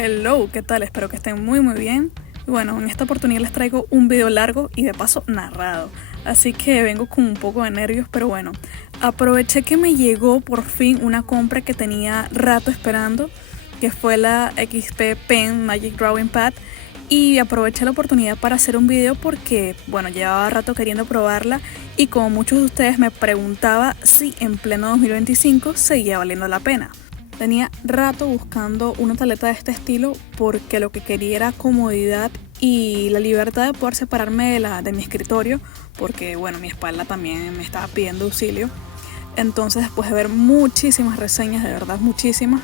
Hello, ¿qué tal? Espero que estén muy bien. Y bueno, en esta oportunidad les traigo un video largo y de paso narrado. Así que vengo con un poco de nervios, pero bueno. Aproveché que me llegó por fin una compra que tenía rato esperando, que fue la XP Pen Magic Drawing Pad. Y aproveché la oportunidad para hacer un video porque, bueno, llevaba rato queriendo probarla y como muchos de ustedes me preguntaba si en pleno 2025 seguía valiendo la pena. Tenía rato buscando una tableta de este estilo porque lo que quería era comodidad y la libertad de poder separarme de mi escritorio, porque bueno, mi espalda también me estaba pidiendo auxilio. Entonces, después de ver muchísimas reseñas, de verdad muchísimas,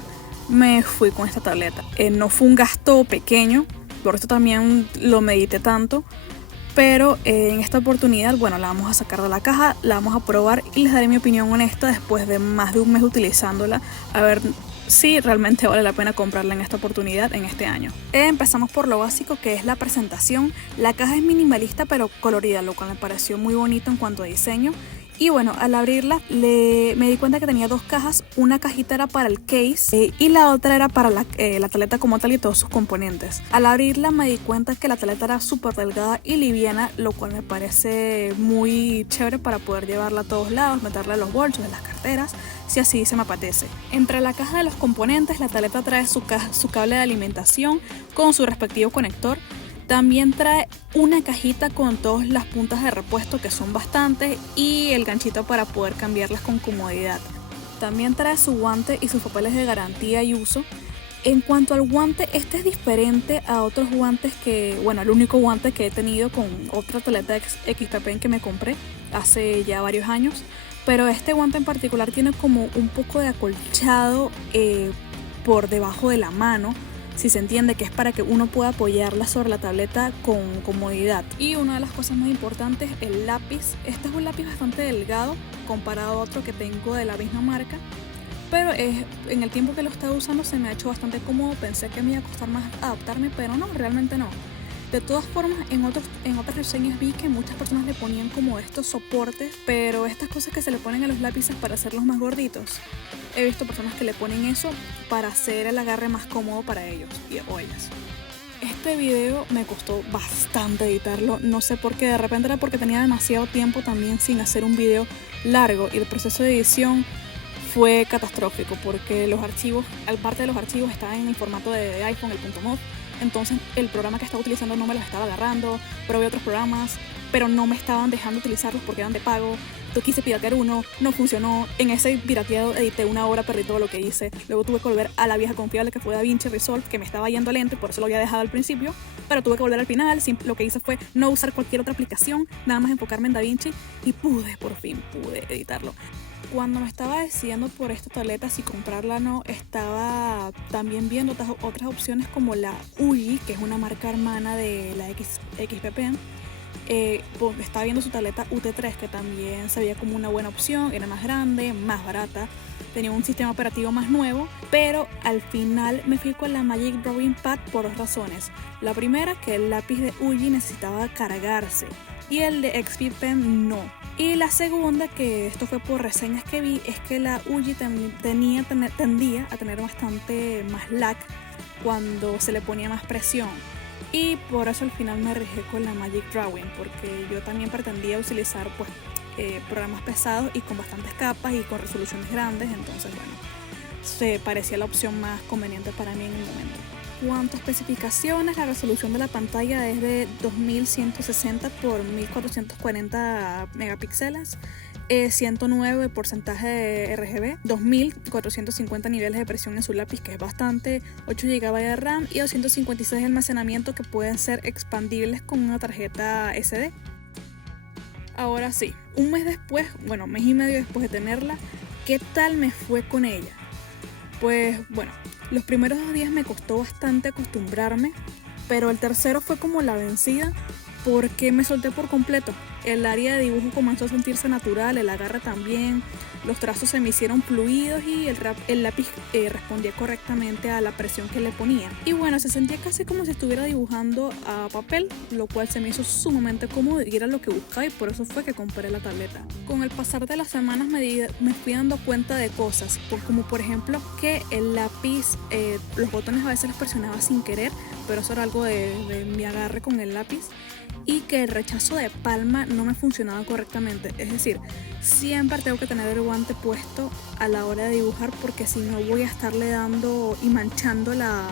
me fui con esta tableta. No fue un gasto pequeño, por eso también lo medité tanto. Pero en esta oportunidad, bueno, la vamos a sacar de la caja, la vamos a probar y les daré mi opinión honesta después de más de un mes utilizándola, a ver si realmente vale la pena comprarla en esta oportunidad, en este año. Empezamos por lo básico, que es la presentación. La caja es minimalista pero colorida, lo cual me pareció muy bonito en cuanto a diseño. Y bueno, al abrirla me di cuenta que tenía dos cajas. Una cajita era para el case y la otra era para la tableta como tal y todos sus componentes. Al abrirla me di cuenta que la tableta era súper delgada y liviana, lo cual me parece muy chévere para poder llevarla a todos lados, meterla en los bolsos, en las carteras, si así se me apetece. Entre la caja de los componentes, la tableta trae su cable de alimentación con su respectivo conector. También trae una cajita con todas las puntas de repuesto, que son bastantes, y el ganchito para poder cambiarlas con comodidad. También trae su guante y sus papeles de garantía y uso. En cuanto al guante, este es diferente a otros guantes que, bueno, el único guante que he tenido con otra tableta XP Pen que me compré hace ya varios años. Pero este guante en particular tiene como un poco de acolchado por debajo de la mano, si se entiende, que es para que uno pueda apoyarla sobre la tableta con comodidad. Y una de las cosas más importantes, el lápiz. Este es un lápiz bastante delgado comparado a otro que tengo de la misma marca, pero en el tiempo que lo estaba usando se me ha hecho bastante cómodo. Pensé que me iba a costar más adaptarme, pero no, realmente no. De todas formas, en otras reseñas vi que muchas personas le ponían como estos soportes, pero estas cosas que se le ponen a los lápices para hacerlos más gorditos. He visto personas que le ponen eso para hacer el agarre más cómodo para ellos o ellas. Este video me costó bastante editarlo, no sé por qué, de repente era porque tenía demasiado tiempo también sin hacer un video largo y el proceso de edición fue catastrófico porque los archivos, aparte de los archivos, estaban en el formato de iPhone, el .mov. Entonces el programa que estaba utilizando no me los estaba agarrando, probé otros programas, pero no me estaban dejando utilizarlos porque eran de pago. Quise piratear uno, no funcionó. En ese pirateado edité una hora, perdí todo lo que hice. Luego tuve que volver a la vieja confiable que fue DaVinci Resolve, que me estaba yendo lento y por eso lo había dejado al principio. Pero tuve que volver al final. Lo que hice fue no usar cualquier otra aplicación, nada más enfocarme en DaVinci y por fin pude editarlo. Cuando me estaba decidiendo por esta tableta, si comprarla o no, estaba también viendo otras opciones como la Uji, que es una marca hermana de la XP Pen. Estaba viendo su tableta UT3, que también se veía como una buena opción, era más grande, más barata, tenía un sistema operativo más nuevo, pero al final me fui con la Magic Drawing Pad por dos razones. La primera, que el lápiz de Uji necesitaba cargarse y el de XP Pen no. Y la segunda, que esto fue por reseñas que vi, es que la Uji tendía a tener bastante más lag cuando se le ponía más presión. Y por eso al final me arriesgué con la Magic Drawing, porque yo también pretendía utilizar programas pesados y con bastantes capas y con resoluciones grandes. Entonces bueno, se parecía la opción más conveniente para mí en el momento. Cuanto a especificaciones, la resolución de la pantalla es de 2160 por 1440 megapíxeles, 109 porcentaje de RGB, 2450 niveles de presión en su lápiz, que es bastante, 8 GB de RAM y 256 de almacenamiento, que pueden ser expandibles con una tarjeta SD. Ahora sí, un mes después, bueno, mes y medio después de tenerla, ¿qué tal me fue con ella? Pues bueno, los primeros 2 días me costó bastante acostumbrarme, pero el tercero fue como la vencida porque me solté por completo. El área de dibujo comenzó a sentirse natural, el agarre también, los trazos se me hicieron fluidos y el lápiz respondía correctamente a la presión que le ponía. Y bueno, se sentía casi como si estuviera dibujando a papel, lo cual se me hizo sumamente cómodo y era lo que buscaba, y por eso fue que compré la tableta. Con el pasar de las semanas me fui dando cuenta de cosas, como por ejemplo que el lápiz, los botones a veces los presionaba sin querer, pero eso era algo de mi agarre con el lápiz, y que el rechazo de palma no me funcionaba correctamente. Es decir, siempre tengo que tener el guante puesto a la hora de dibujar, porque si no voy a estarle dando y manchando la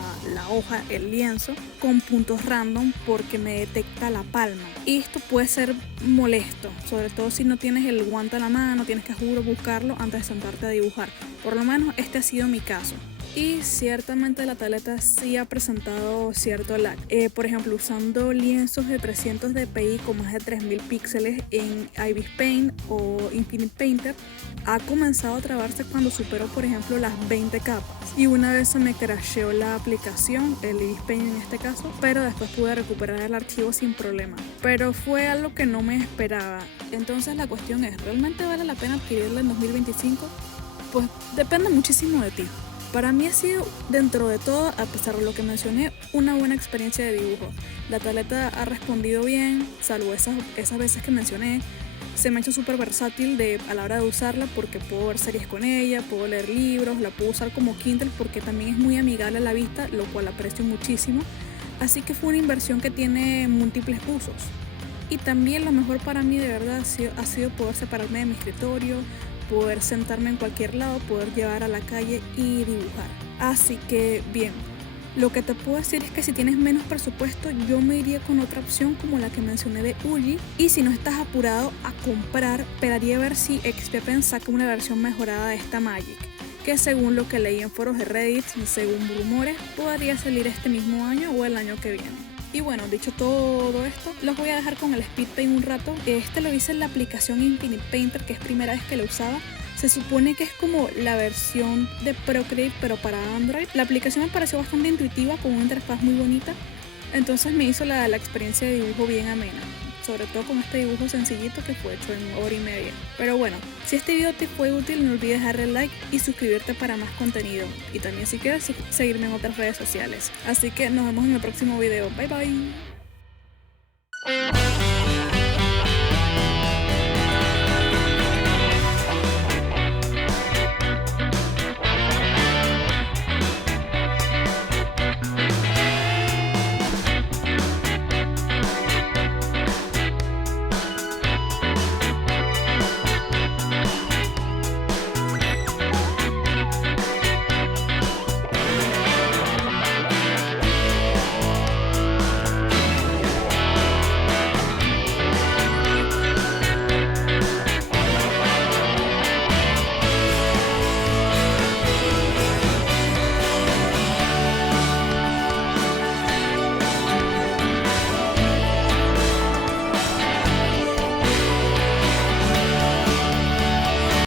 hoja, el lienzo, con puntos random porque me detecta la palma. Y esto puede ser molesto, sobre todo si no tienes el guante a la mano, tienes que juro buscarlo antes de sentarte a dibujar. Por lo menos este ha sido mi caso. Y ciertamente la tableta sí ha presentado cierto lag. Por ejemplo, usando lienzos de 300 dpi con más de 3000 píxeles en Ibis Paint o Infinite Painter, ha comenzado a trabarse cuando superó, por ejemplo, las 20 capas. Y una vez se me crasheó la aplicación, el Ibis Paint en este caso, pero después pude recuperar el archivo sin problema. Pero fue algo que no me esperaba. Entonces la cuestión es, ¿realmente vale la pena adquirirla en 2025? Pues depende muchísimo de ti. Para mí ha sido, dentro de todo, a pesar de lo que mencioné, una buena experiencia de dibujo. La tableta ha respondido bien, salvo esas veces que mencioné. Se me ha hecho súper versátil a la hora de usarla, porque puedo ver series con ella, puedo leer libros, la puedo usar como Kindle porque también es muy amigable a la vista, lo cual aprecio muchísimo. Así que fue una inversión que tiene múltiples usos. Y también lo mejor para mí de verdad ha sido poder separarme de mi escritorio, poder sentarme en cualquier lado, poder llevar a la calle y dibujar. Así que bien, lo que te puedo decir es que si tienes menos presupuesto, yo me iría con otra opción como la que mencioné de Uji, y si no estás apurado a comprar, esperaría a ver si XP-Pen saca una versión mejorada de esta Magic, que según lo que leí en foros de Reddit y según rumores, podría salir este mismo año o el año que viene. Y bueno, dicho todo esto, los voy a dejar con el Speed Paint un rato. Este lo hice en la aplicación Infinite Painter, que es primera vez que lo usaba. Se supone que es como la versión de Procreate, pero para Android. La aplicación me pareció bastante intuitiva, con una interfaz muy bonita. Entonces me hizo la experiencia de dibujo bien amena. Sobre todo con este dibujo sencillito que fue hecho en hora y media. Pero bueno, si este video te fue útil, no olvides darle like y suscribirte para más contenido. Y también si quieres seguirme en otras redes sociales. Así que nos vemos en el próximo video. Bye bye.